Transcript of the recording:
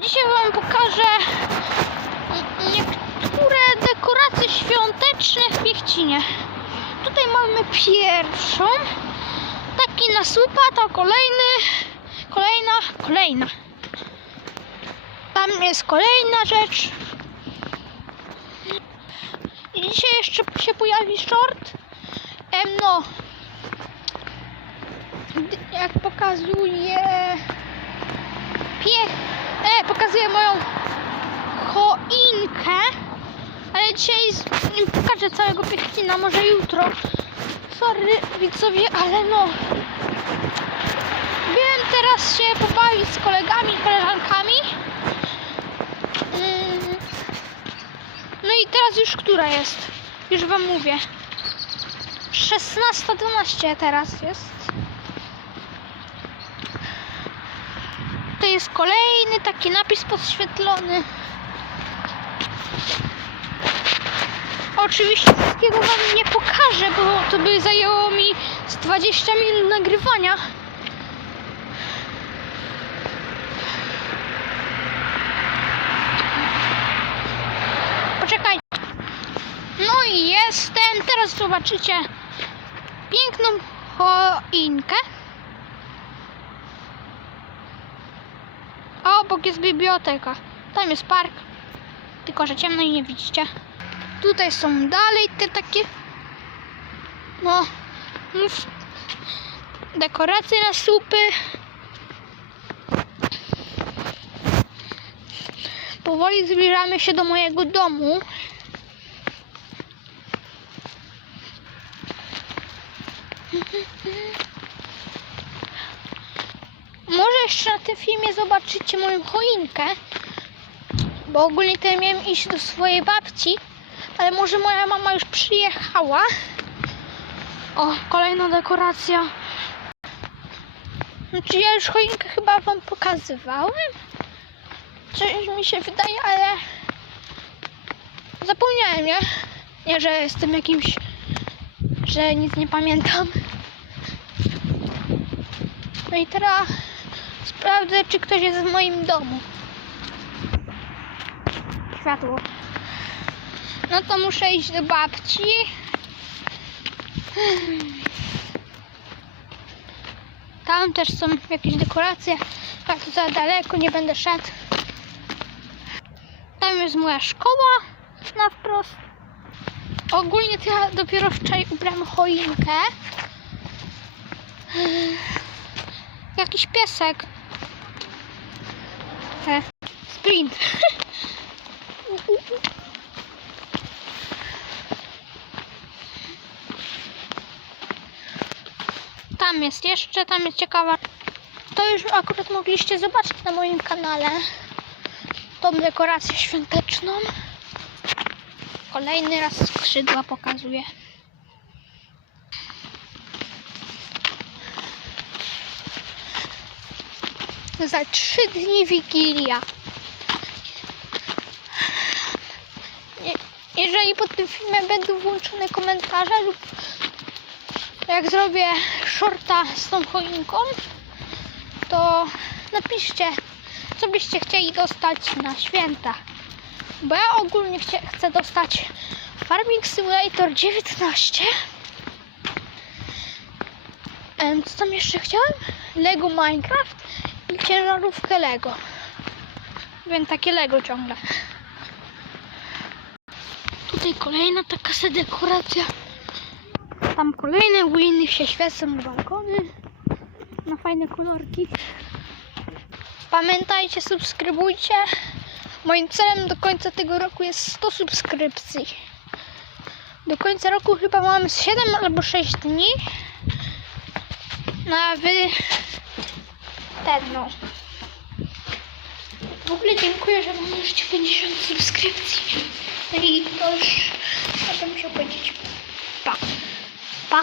Dzisiaj Wam pokażę niektóre dekoracje świąteczne w Piechcinie. Tutaj mamy pierwszą. Taki na słupa, to kolejny, kolejna, kolejna. Tam jest kolejna rzecz. I dzisiaj jeszcze się pojawi short. Em, no, jak pokazuje piech, e, pokazuję moją choinkę, ale dzisiaj z, nie pokażę całego piechcina, może jutro. Sorry widzowie, ale no. Wiem teraz się pobawić z kolegami, koleżankami. Mm. No i teraz już która jest? Już wam mówię. 16.12 teraz jest. To jest kolejny taki napis podświetlony. Oczywiście wszystkiego wam nie pokażę, bo to by zajęło mi z 20 minut nagrywania. Poczekajcie. No i jestem. Teraz zobaczycie piękną choinkę. Obok jest biblioteka. Tam jest park. Tylko, że ciemno i nie widzicie. Tutaj są dalej te takie. No. Dekoracje na słupy. Powoli zbliżamy się do mojego domu. Jeszcze na tym filmie zobaczycie moją choinkę, bo ogólnie to miałem iść do swojej babci, ale może moja mama już przyjechała. O, kolejna dekoracja. Znaczy ja już choinkę chyba wam pokazywałem. Coś mi się wydaje, ale zapomniałem, nie? Nie, że jestem jakimś, że nic nie pamiętam. No i teraz sprawdzę, czy ktoś jest w moim domu. Światło. No to muszę iść do babci. Tam też są jakieś dekoracje. Tak, to za daleko, nie będę szedł. Tam jest moja szkoła na wprost. Ogólnie to ja dopiero wczoraj ubrałem choinkę. Jakiś piesek. He. Sprint. Tam jest jeszcze, tam jest ciekawa. To już akurat mogliście zobaczyć na moim kanale. Tą dekorację świąteczną. Kolejny raz skrzydła pokazuję. Za trzy dni Wigilia. Je- Jeżeli pod tym filmem będą włączone komentarze lub jak zrobię shorta z tą choinką, to napiszcie, co byście chcieli dostać na święta. Bo ja ogólnie chcę dostać Farming Simulator 19. Em, Co tam jeszcze chciałem? Lego Minecraft i ciężarówkę Lego. Wiem, takie Lego ciągle. Tutaj kolejna taka se dekoracja. Tam kolejne winy się świecą balkony. Na fajne kolorki. Pamiętajcie, subskrybujcie. Moim celem do końca tego roku jest 100 subskrypcji. Do końca roku chyba mamy 7 albo 6 dni. Na wy... Ogóle dziękuję, że mam już 90 subskrypcji. No i to już... Ja to muszę powiedzieć. Pa. Pa.